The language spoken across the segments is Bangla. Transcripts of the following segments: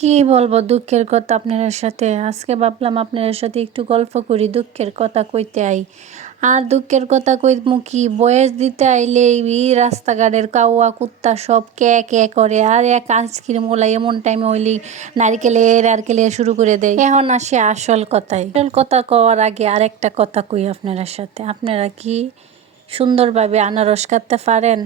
কি বলব দুঃখের কথা আপনার সাথে? আজকে ভাবলাম আপনার সাথে একটু গল্প করি, দুঃখের কথা কইতে আই। আর দুঃখের কথা কইমু কি? বয়স দিতে আইলে এই রাস্তাঘাটের কাউয়া, কুত্তা সব কে কে করে? আর এক আইসক্রিম ওলা এমন টাইমে হইলেই নারিকেলের নারকেলে শুরু করে দেয়। এখন আসে আসল কথাই আসল কথা কওয়ার আগে আরেকটা কথা কই আপনারা সাথে। আপনারা কি সুন্দরভাবে আনারস কাটতে পারেন?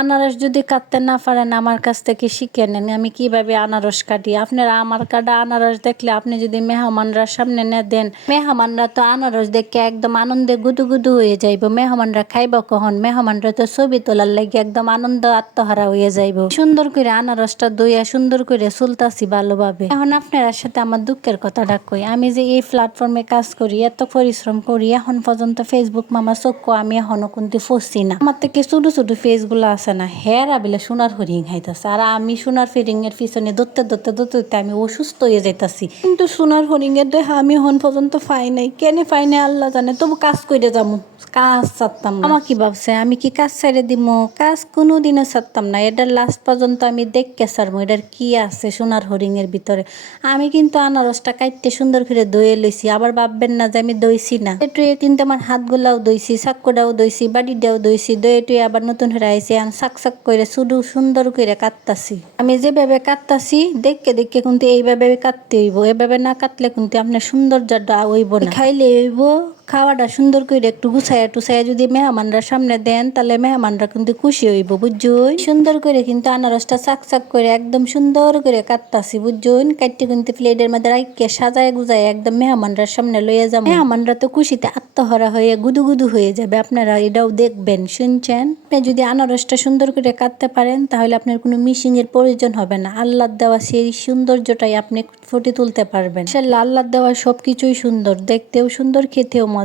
আনারস যদি কাটতে না পারেন, আমার কাছ থেকে শিখে নেন। আমি কীভাবে আনারস কাটি? আপনারা আমার কাটা আনারস দেখলে আপনি যদি মেহমানরা সামনে না দেন, মেহমানরা তো আনারস দেখে একদম আনন্দে গুদু গুদু হয়ে যাইব। মেহমানরা খাইব কখন? মেহমানরা তো ছবি তোলার লাগে একদম আনন্দ আত্মহারা হয়ে যাইব। সুন্দর করে আনারসটা দইয়া সুন্দর করে চুলতাছি ভালোভাবে। এখন আপনার সাথে আমার দুঃখের কথাটা কই। আমি যে এই প্ল্যাটফর্মে কাজ করি, এত পরিশ্রম করি, এখন পর্যন্ত ফেসবুক মামা চক্ক আমি এখনও কিন্তু ফসছি না। আমার থেকে ছোট ছোট ফেসগুলো আছে না হেরা বিলে সোনার হরিং খাইতেছে। আর আমি সোনার ফিরিং এর পিছনে ধরতে ধরতে ধরতে আমি অসুস্থ হয়ে যাইতাছি। কিন্তু সোনার হরিং এর দেখা আমি হন পর্যন্ত পাই নাই। কেনে পাই নাই আল্লাহ জানে। তবু কাজ করে যাব কাজ ছাড়তাম আমার কি ভাবছে, আমি কি কাজ ছেড়ে দিব কাজ কোনো দিনে ছাড়তাম না। এটার লাস্ট পর্যন্ত আমি দেখকে ছাড়বো এটার কি আছে সোনার হরিং এর ভিতরে। আমি কিন্তু আনারসটা কাটতে সুন্দর করে দইয়ে লইছি। আবার ভাববেন না যে আমি দইছি না। একটু কিন্তু আমার হাতগুলাও দইছি চাক্কুটাও দইছি বাড়িটাও দইছি দই টুয়ে আবার নতুন হয়ে আইছে সাক সাক করে শুধু সুন্দর করে কাটতাছি আমি যেভাবে কাটতাছি দেখকে দেখকে কিন্তু এইভাবে কাটতে হইব। এভাবে না কাটলে কিন্তু আপনার সৌন্দর্যটা হইব না। খাইলে হইব খাওয়াটা সুন্দর করে একটু গুছাইয়া টুছাইয়া যদি মেহমানরা সামনে দেন, তাহলে মেহমানরা কিন্তু খুশি হইব বুঝছুন সুন্দর করে কিন্তু আনারসটা চাক চাক করে একদম সুন্দর করে কাটতাছি বুঝছুন কাটতে কিন্তু প্লেটের মধ্যে রাখকে সাজায় গুজায় একদম মেহমানরা সামনে লইয়া যাব। মেহমানরা তো খুশিতে আত্মহরা হয়ে গুদু গুদু হয়ে যাবে, আপনারা এটাও দেখবেন, শুনছেন? যদি আনারসটা সুন্দর করে কাটতে পারেন, তাহলে আপনার কোনো মিশিং এর প্রয়োজন হবে না। আল্লাহ দেওয়া সেই সৌন্দর্যটাই আপনি ফুটে তুলতে পারবেন। সে আল্লাহ দেওয়া সবকিছুই সুন্দর, দেখতেও সুন্দর, খেতেও মজা।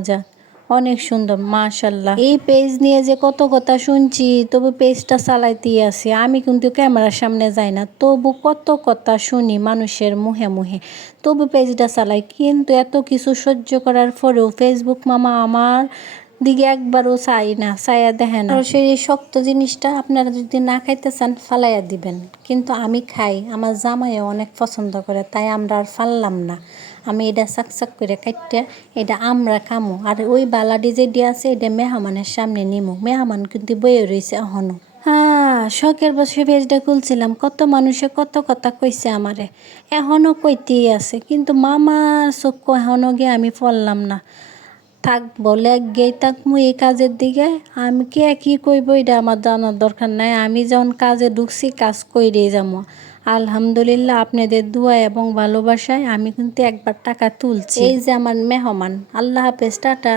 অনেক সুন্দর মাশাল্লাহ এই পেজ নিয়ে যে কত কথা শুনছি, তবু পেজটা চালাইতেই আছি। আমি কিন্তু ক্যামেরার সামনে যাই না, তবু কত কথা শুনি মানুষের মুহে মুহে তবু পেজটা চালাই, কিন্তু এত কিছু সহ্য করার পরেও ফেসবুক মামা আমার দিকে একবারও চাই না চাইয়া দেখেন আর সেই শক্ত জিনিসটা আপনারা যদি না খাইতে চান, ফালাইয়া দিবেন। কিন্তু আমি খাই, আমার জামাইও অনেক পছন্দ করে, তাই আমরা আর ফাললাম না। আমি এটা চাক করে কাটতে এটা আমরা খামো। আর ওই বালাডি যেটি আছে, এটা মেহমানের সামনে নিমু। মেহমান কিন্তু বয়ে রয়েছে এখনও। হ্যাঁ শখের বসে পেজটা খুলছিলাম। কত মানুষে কত কথা কইছে আমারে। এখনও কইতেই আছে। কিন্তু মামার চক্ষু এখনও গিয়ে আমি পড়লাম না। থাক, বলে গেই থাক মুই এই কাজের দিকে। আমি কে কি কইব, এটা আমার জানার দরকার নাই। আমি যখন কাজে ঢুকছি, কাজ কইরেই যাব আলহামদুলিল্লাহ, আপনাদের দোয়া এবং ভালোবাসায় আমি কিন্তু একবার টাকা তুলছি। এই যে আমার মেহমান, আল্লাহ হাফেজ, টাটা।